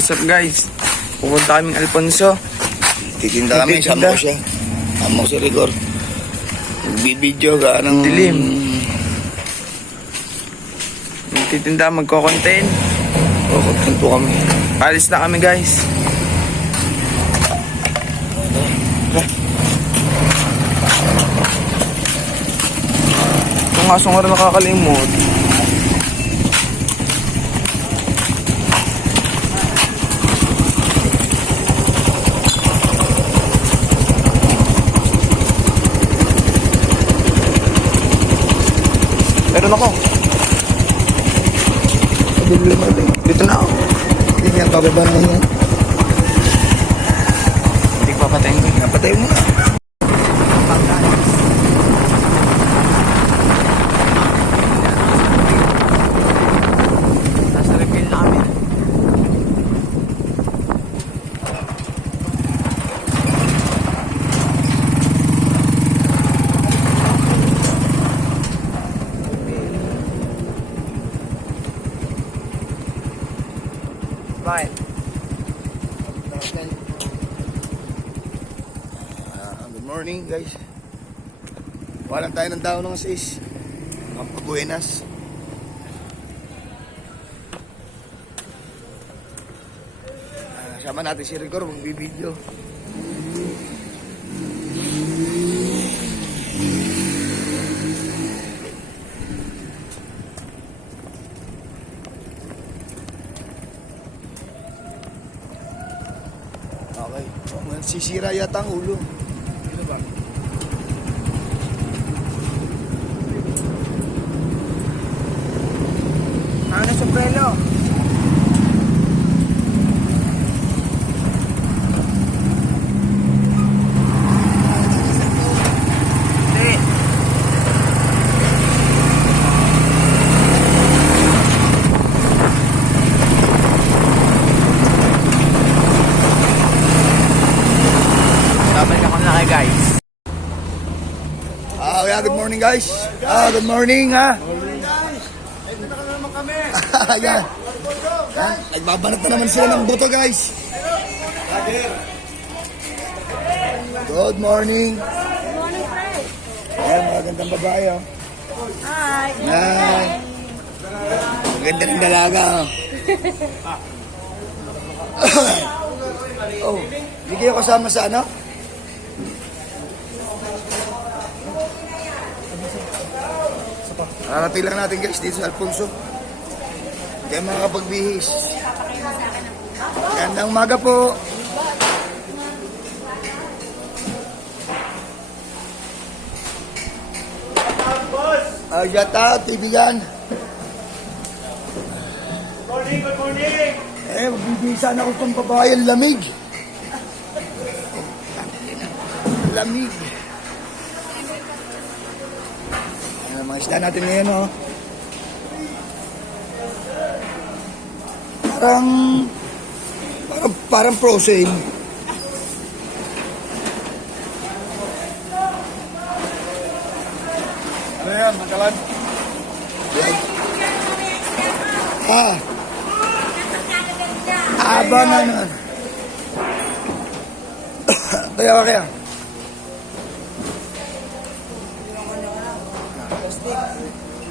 What's up guys? Pupunta kaming Alfonso. Titinda kami, sama ko siya. Sama ko si Rigor. Bibidyo ka ng... Dilim. Magtitinda, magko-content. O, content po kami. Alis na kami guys. Kung nga nga rin nakakalimot. Meron ako. Dito na ako. Hindi yan, bababa na yan. Hindi ko papatayin ko. Napatay mo na. Nasa refill na kami. Bakit? Good morning guys. Walang tayo ng daon ng 6. Buenas. Sama natin si Rigor, magbibideo. Okay. Sisira yata ang ulo. Ano ba? Ano sa prelo? Hindi. Babalik ako na kayo guys. Yeah, good morning guys. Good morning ha. Yan. Nagbabanat na naman sila ng buto guys. Good morning. Good morning, Fred. Ayan, magandang babae oh. Hi. Hi. Maganda ng dalaga oh. Oh, hindi kayo kasama sa ano? Narating lang natin guys dito sa Alfonso. Kaya makakapagbihis. Gandang umaga po. Shout out, kaibigan. Good morning! Magbibisan ako pang babae, ang lamig. Lamig. Ayan, mga isda natin ngayon, oh. Parang frozen. Ano yan, mangkalan? Abangan na. Kaya.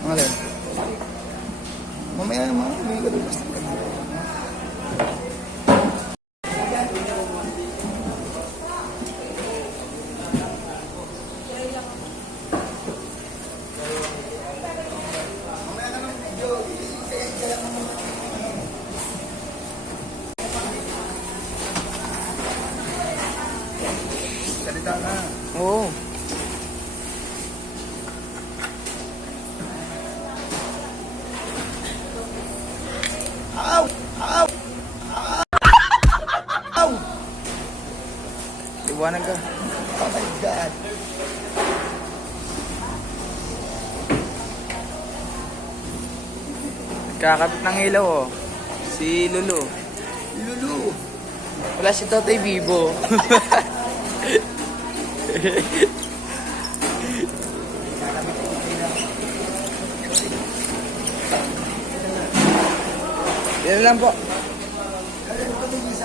Ano? Mamaya, may ganun plastic. Salita na. Oo. Ow! Ow! Ow! Iwanan ka. Oh my God. Kakabit ng ilaw oh. Si Lulu. Lulu. Wala si Totoy Bibo. Yan lang po.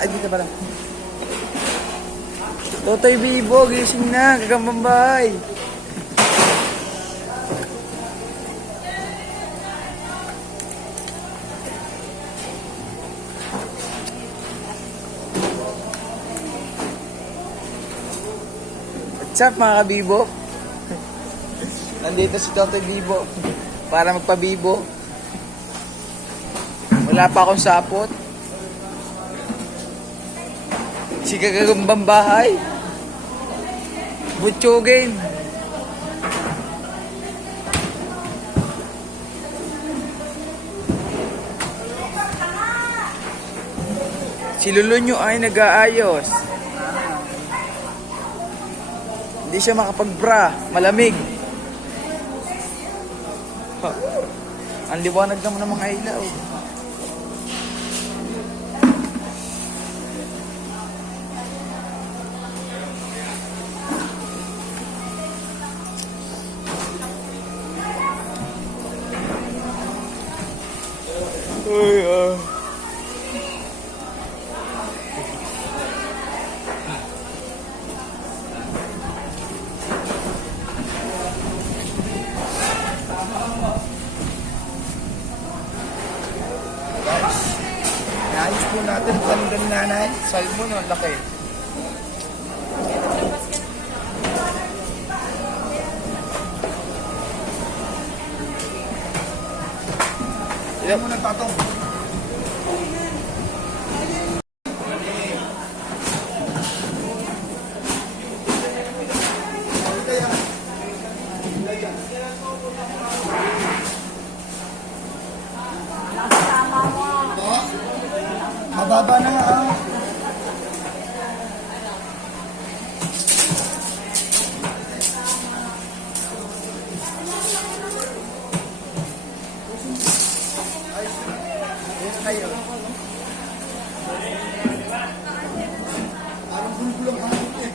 Ay, dito pala. Totoy Bibo, gising na. Gagambang bahay. What's up mga kabibo? Nandito si Totoy Bibo para magpabibo. Wala pa akong sapot. Si kagagambang bahay. Butchugin. Si Lulunyo ay nag-aayos. Hindi siya makapag-bra. Malamig. Ha. Ang liwanag naman ng mga ilaw. Ay, Ayos po natin ang tanong ng nanay. Salmon, ang laki. Ilan mo nagtatong? Mababa na nga ah. Ayos na. Parang gulgulang hangin eh.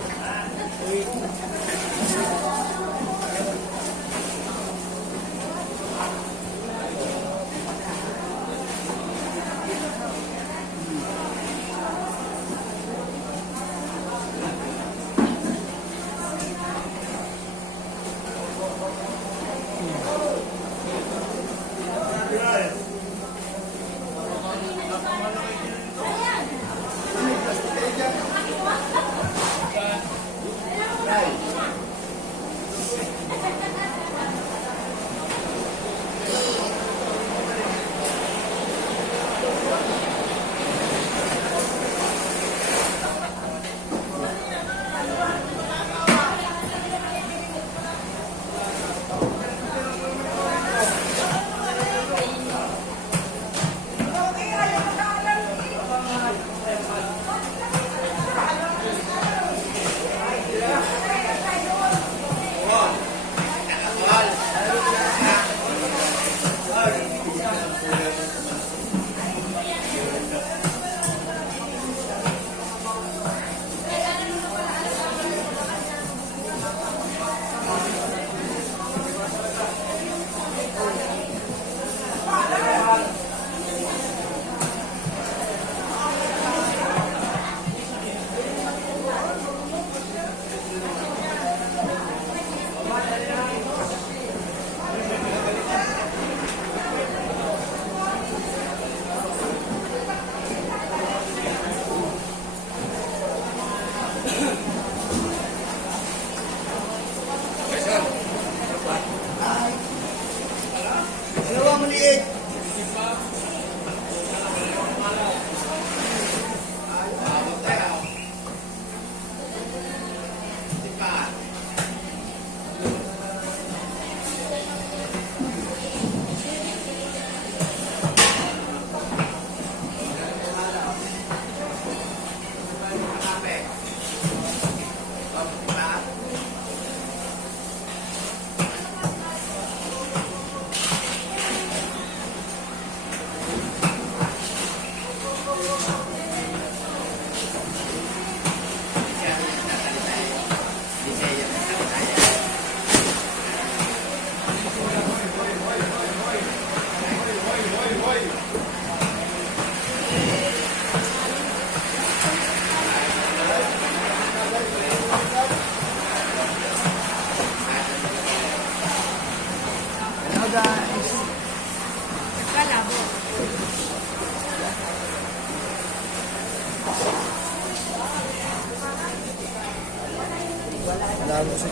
Malabo sa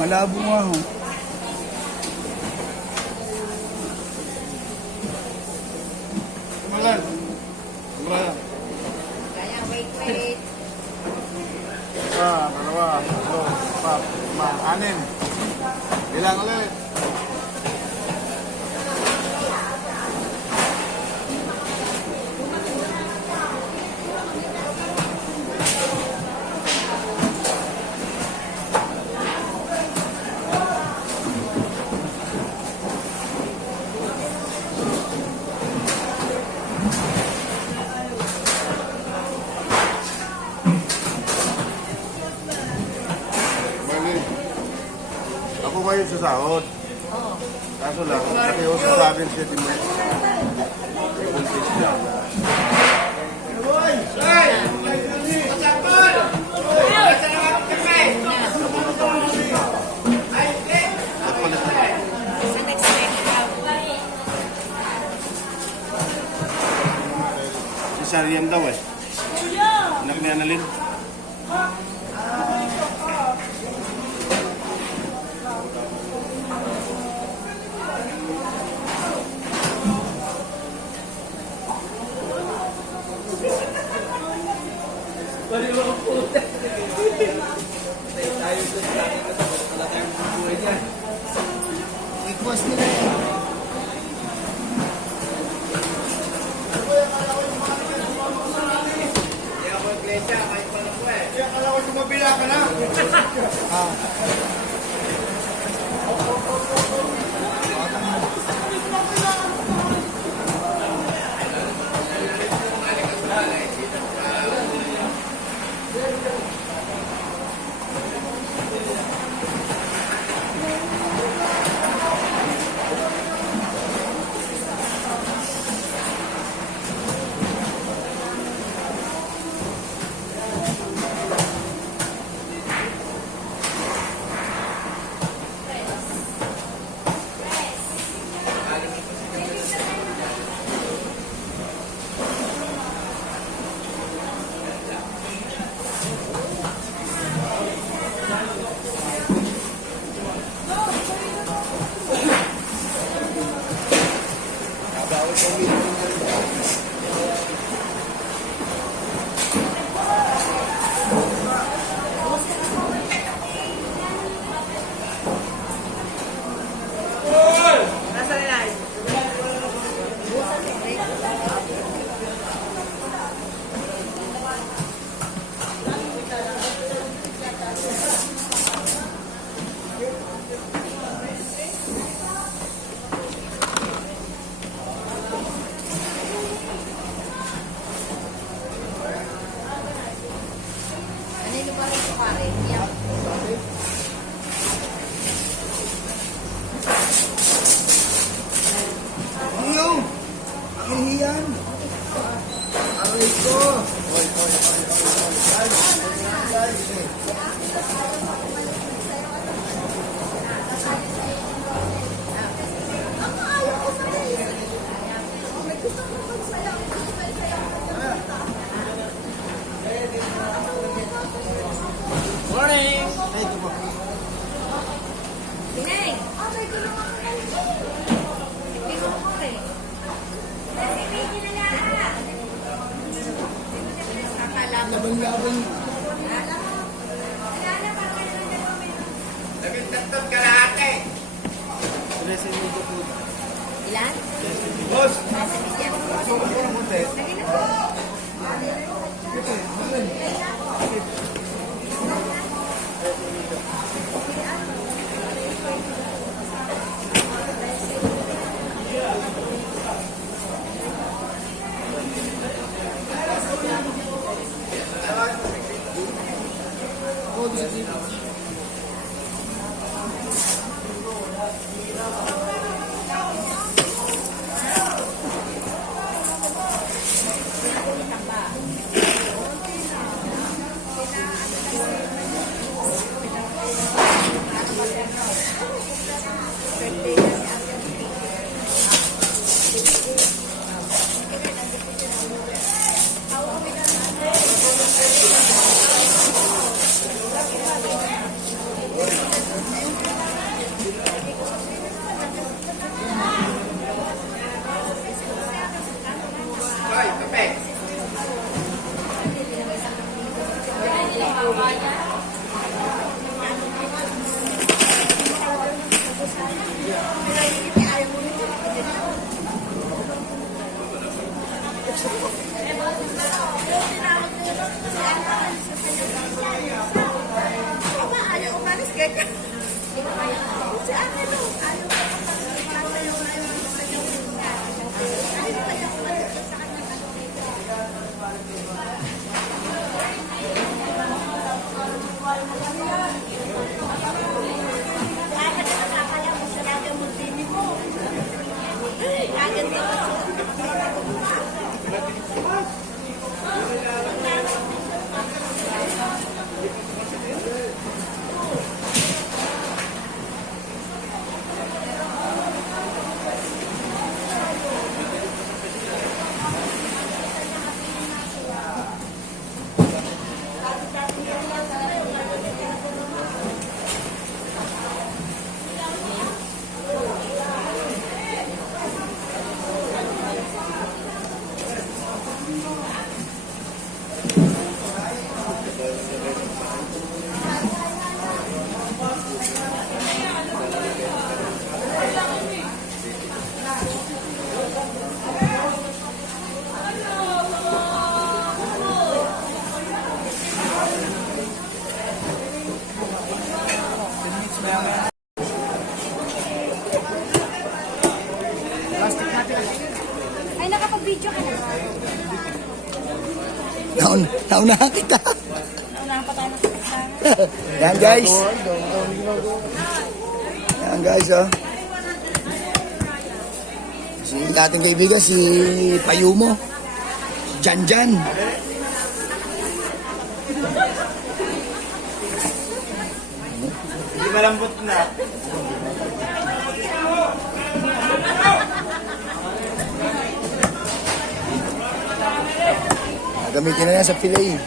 malabo nga ho. Kumalan. Kumalan. Kaya, wait. Isa, dalawa, tatlo, apat, lima, anim. Bilang ulit. Mali. Ako ba yun sa sahod? Oo. Kaso lang, nakiusap sa akin siya di mo. May buntis siya. Sa next week, Si Sariam daw eh. Anak ni Annalyn. Request nila eh. Kaya kala ko sumabila ka na. kanino ba rin ito pare? Yan. Iyo! Akin hiyan! Aray ko! Pinay! May gulong ako na rin. May gulong ako rin. Kasi may ginala. Akala mo. Laban-laban. Ilan? Boss! Nasa media. Lagi na po. Ay, nakapag-video ka na. Naunahan kita. Unahan pa tayo ng kasama. Yan guys. Yan guys, oh. Si ating kaibigan, si Payumo. Jan. Hindi malambot na. Gamitin na yan sa fillet.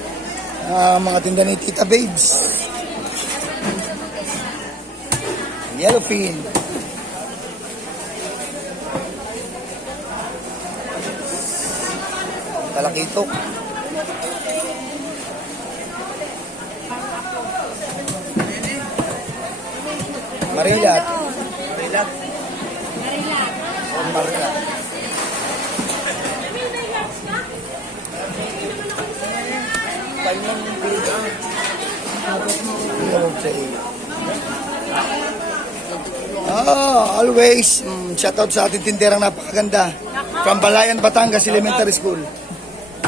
Mga tinda ni Tita Babes. Yellowfin. Talakitok. Marilat. Marilat. Marilat. Always. Shoutout sa ating tinderang napakaganda. From Balayan, Batangas Elementary School.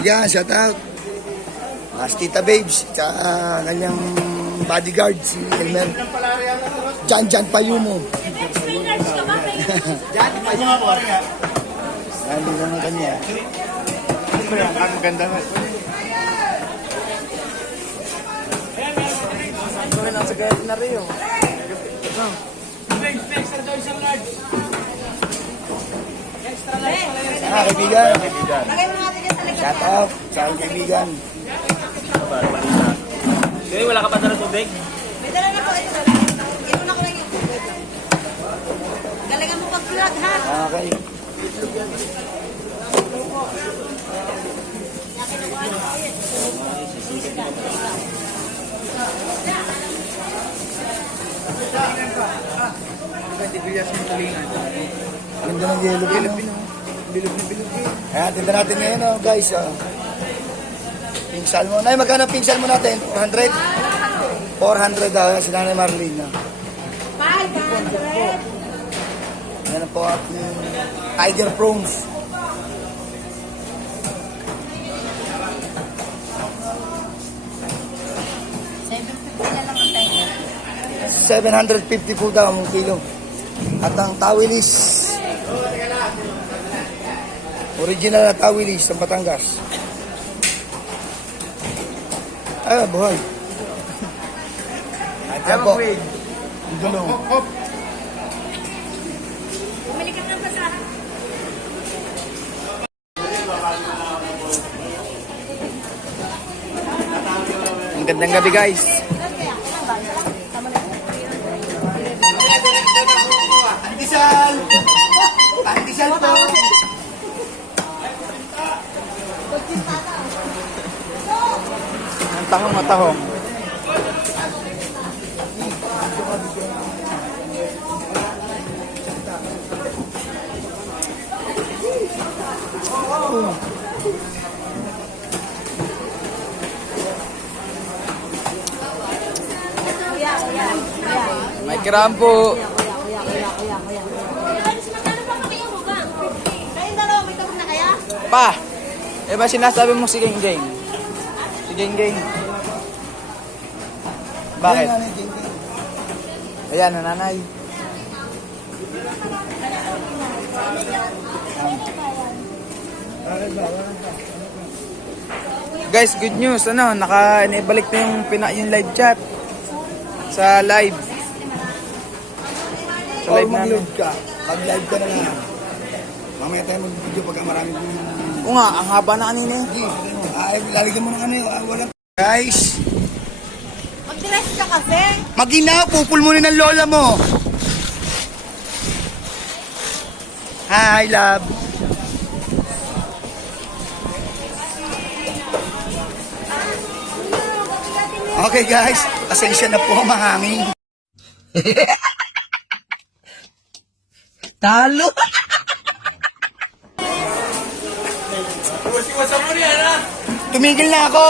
Yan, shoutout. Mas Tita Babes, sa kanyang bodyguard, si Elmer. Jan Payumo. Trainers ka ba? Nandito naman kanya. Ang maganda nga. Gawin lang sa gayat na rin, oh. Kaibigan. Lagay mo natin yan sa likod. Shout out sa aking kaibigan. Okay, wala ka pa dala tubig? May dala na po ito. Ito na ko lang yung tubig. Galingan mo pag-vlog, ha? Okay. Ganda ng yellow pin. Bilog na bilog. Ayan, tinda natin ngayon, oh, guys. Oh. Pink salmon. Ay, magkano pink salmon natin? 400? 400 daw. Yan si Nanay Marlene. Oh. 500. Yan po at tiger prawns. $750 po daw ang kilo. At ang tawilis, original na tawilis ng Batangas. Ay, buhay. Ayan po. Gulong. Bumili ka ng basahan. Ang gandang gabi, guys. Pandesal! Pandesal po! Ang tahong matahong. Kuya. Kiraan po. Kayong dalawa, may tapos na kaya? Pa, eh ba sinasabi mo si Geng Geng? Si Geng Geng. Bakit? Yan, nanay, Geng Geng. Ayan, nanay. Guys, good news. Ano, naibalik na yung live chat sa live. Sa Or live namin. mag-load ka. Mag-live ka na lang. Mamaya tayo mag-video pagka marami po. Oo nga, ang haba na kanina eh. Sige, lalagyan mo ng ano yun. Walang... Guys, Mag-dress ka kasi. maginaw, pupulmunin ng lola mo. Hi, love. Okay guys, pasensya na po, mahangin. Talo! Tumigil na ako.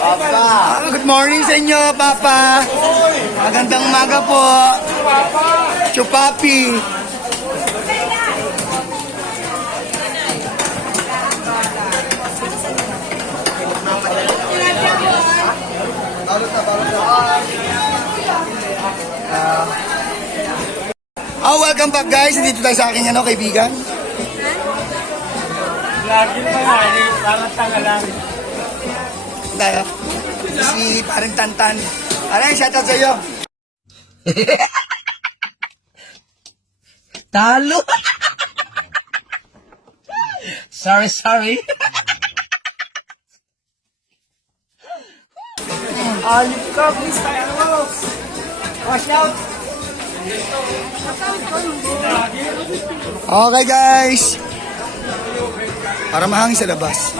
Papa. Good morning sa inyo, Papa. Magandang umaga po. Chupapi. Welcome back guys. Dito tayo sa aking kaibigan. Lagi pa nga, tanga lang. Tayo. Si Paring Tantan. Aray, shoutout sa iyo. Talo! sorry. Alip ka, please tayo mo. Wash out. Okay guys. Para mahangin sa labas.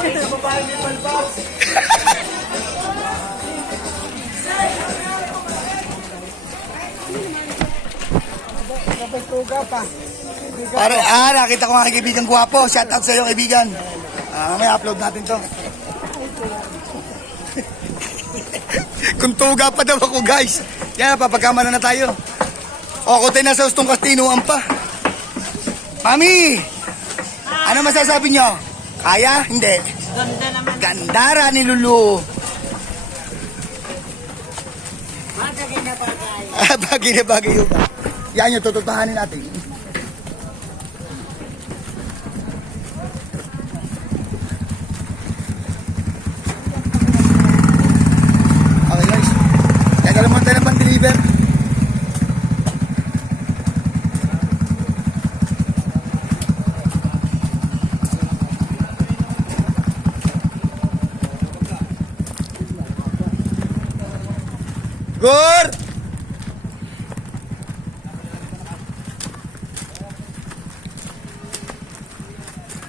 Nakita ko nga kaibigan gwapo. Shout out sa iyo kaibigan. May upload natin to. Kung tuga pa daw ako guys. Kaya papagkamala na tayo. O ako tayo nasa ustong kastinuan pa. Mami! Ano masasabi nyo? Kaya? Hindi. Ganda naman. Gandara ni Lulu. Bagay na bagay. Bagay na bagay yun. Yan yung tututuhanin natin. Okay guys. Kaya naman tayo ng pan-deliver. Gur!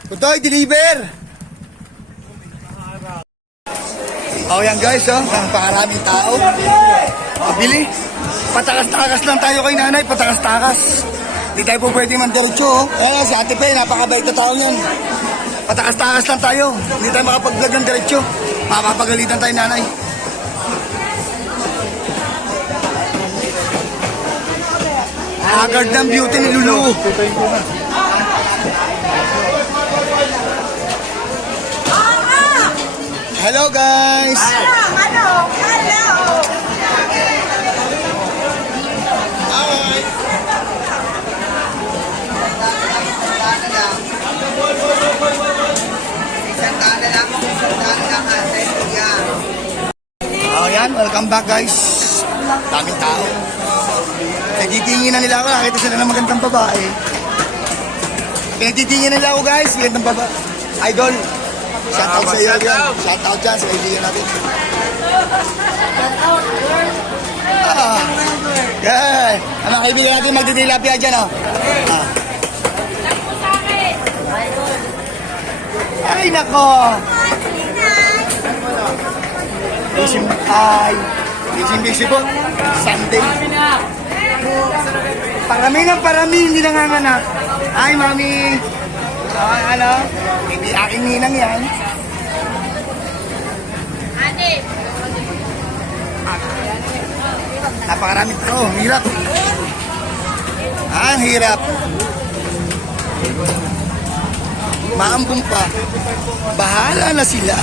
Tutoy, deliver! Yan guys, pakaraming tao. Pabili. Patakas-takas lang tayo kay nanay, patakas-takas. Hindi tayo po pwede mandiretso. Si Ate Pe, napakabait na tao yan. Patakas-takas lang tayo. Hindi tayo makapag-vlog ng diretso. Mapapagalitan tayo nanay. Agad ng beauty ni Lulu. Hello guys. Hello. Yan, welcome back guys. Daming tao. Nagtitingin na nila ako, nakita sila ng magandang babae. Pinagtitingin na nila ako guys, magandang babae. Idol, shoutout sa iyo yan. Shoutout dyan sa kaibigan natin. Good. Ang mga kaibigan natin magdidilapia dyan Ay nako. Busy po. Sunday. Parami, hindi nanganganak. Ay, mami. Hindi aking ninang yan. Ate. Napakarami tao. Ang hirap. Ang hirap. Maambong pa. Bahala na sila.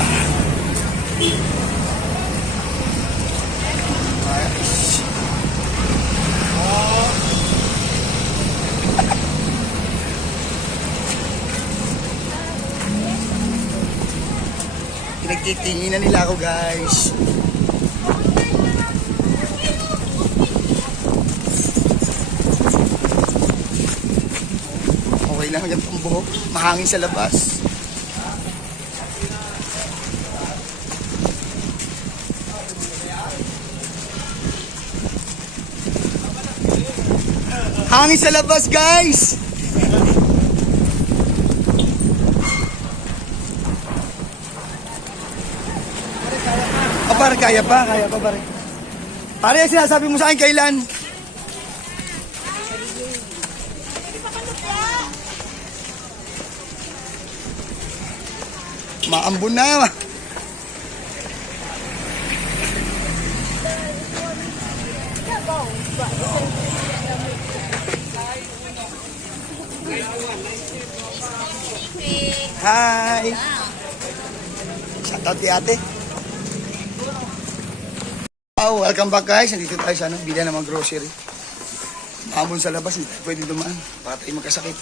Pinagtitingin na nila ako, guys. Okay lang yung pambuhok. Mahangin sa labas. Hangin sa labas, guys! Pare, kaya pa pare. Pare, sinasabi mo sa akin kailan? Maambon na. Hi! Shoutout kay ate. Oh, welcome back guys. Nandito tayo sa bili ng mga grocery. Maambon sa labas, hindi tayo pwede dumaan. Baka tayo magkasakit.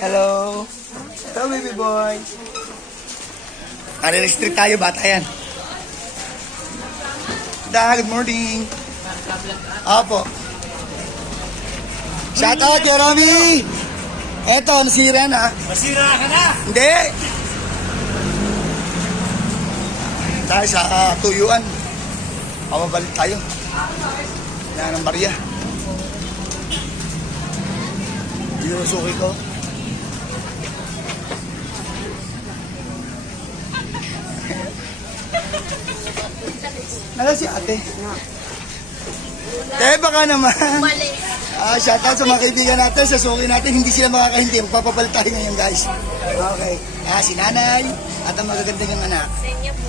Hello. Hello, baby boy. Restrict tayo, bata yan. Good morning. Opo. Shout out, Jeremy. Eto, nasira na. Masira ka na! Hindi. Dahil sa tuyuan, pababalik tayo. Yan ang Maria. Yusuki ko. Nala si ate. Baka naman. Shoutout sa mga kaibigan natin, sa suki natin, hindi sila makakahindi. Magpapapalit tayo ngayon, guys. Okay. Si nanay at ang magaganda niyang anak.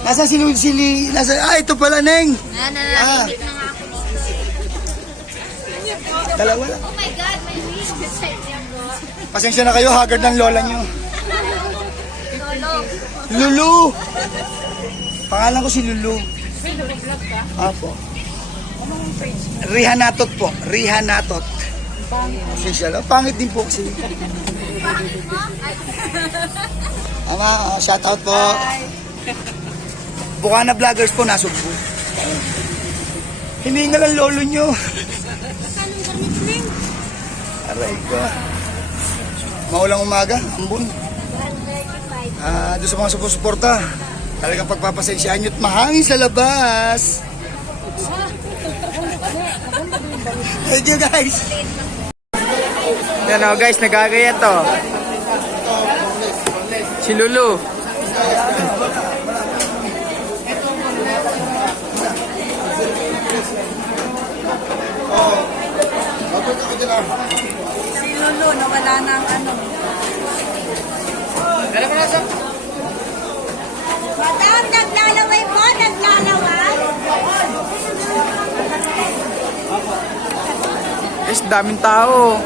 Nasa ito pala, Neng. Nananakit na nga ako dito. Dalawa lang. Oh my God, may wish sa inyo bro. Pasensya na kayo, haggard ng lola niyo. Lolo. Lulu! Pangalan ko si Lulu. Apo. Rihanatot po. Rihanatot. Official. Pangit din po kasi. Bakit mo? Ama, shoutout po. Bukana Vloggers po, nasugbo. Hiningal ang lolo nyo. Anong gamit Neng? Aray ko. Maulang umaga, ambon. 135. Doon sa mga sumusuporta. Talagang pagpapasensyahan nyo at mahangin sa labas. Thank you guys. Yan o guys, nagagaya to. Si Lulu. Si Lolo, nawala ng ano. Madam, naglalaway po, naglalaway. Guys, daming tao.